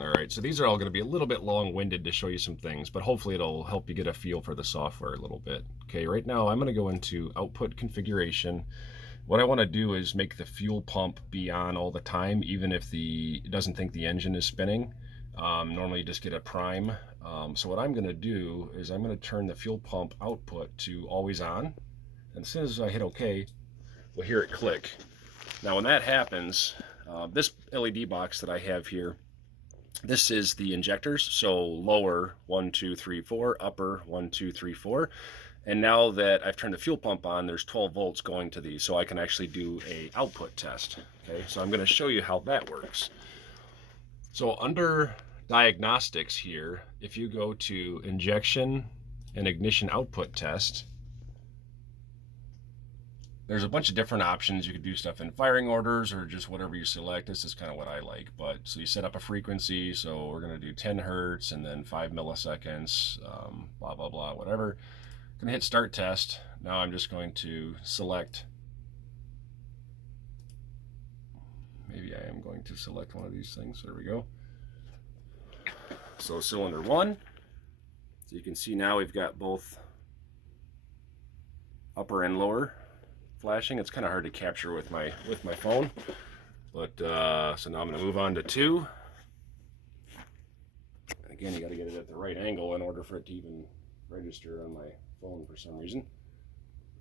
All right, so these are all going to be a little bit long-winded to show you some things, but hopefully it'll help you get a feel for the software a little bit. Okay, right now I'm going to go into output configuration. What I want to do is make the fuel pump be on all the time, even if it doesn't think the engine is spinning. Normally you just get a prime. So what I'm going to do is I'm going to turn the fuel pump output to always on. And as soon as I hit OK, we'll hear it click. Now when that happens, this LED box that I have here, this is the injectors, so lower 1, 2, 3, 4, upper 1, 2, 3, 4. And now that I've turned the fuel pump on, there's 12 volts going to these, so I can actually do a output test. Okay, so I'm going to show you how that works. So under diagnostics here, if you go to injection and ignition output test, there's a bunch of different options. You could do stuff in firing orders or just whatever you select. This is kind of what I like. But so you set up a frequency. So we're going to do 10 hertz and then 5 milliseconds, blah, blah, blah, whatever. I'm going to hit start test. Now I'm just going to select. Maybe I am going to select one of these things. There we go. So cylinder 1. So you can see now we've got both upper and lower flashing. It's kind of hard to capture with my phone, but so now I'm going to move on to 2. Again, you got to get it at the right angle in order for it to even register on my phone for some reason.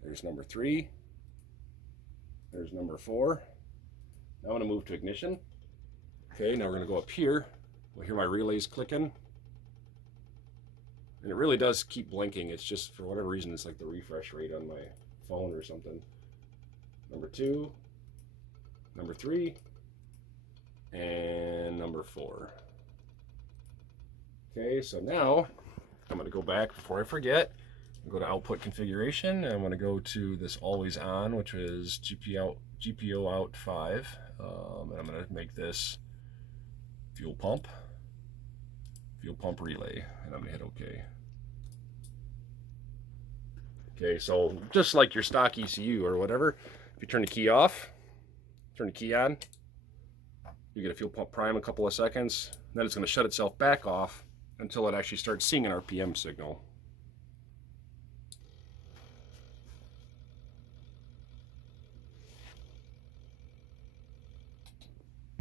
There's number 3. There's number 4. Now I'm going to move to ignition. Okay, now we're going to go up here. We'll hear my relays clicking, and it really does keep blinking. It's just, for whatever reason, it's like the refresh rate on my phone or something. Number 2, number 3, and number 4. Okay, so now I'm going to go back before I forget. Go to output configuration, and I'm going to go to this always on, which is GPO out 5. And I'm going to make this fuel pump relay, and I'm going to hit OK. Okay, so just like your stock ECU or whatever, if you turn the key off, turn the key on, you get a fuel pump prime a couple of seconds, then it's going to shut itself back off until it actually starts seeing an RPM signal.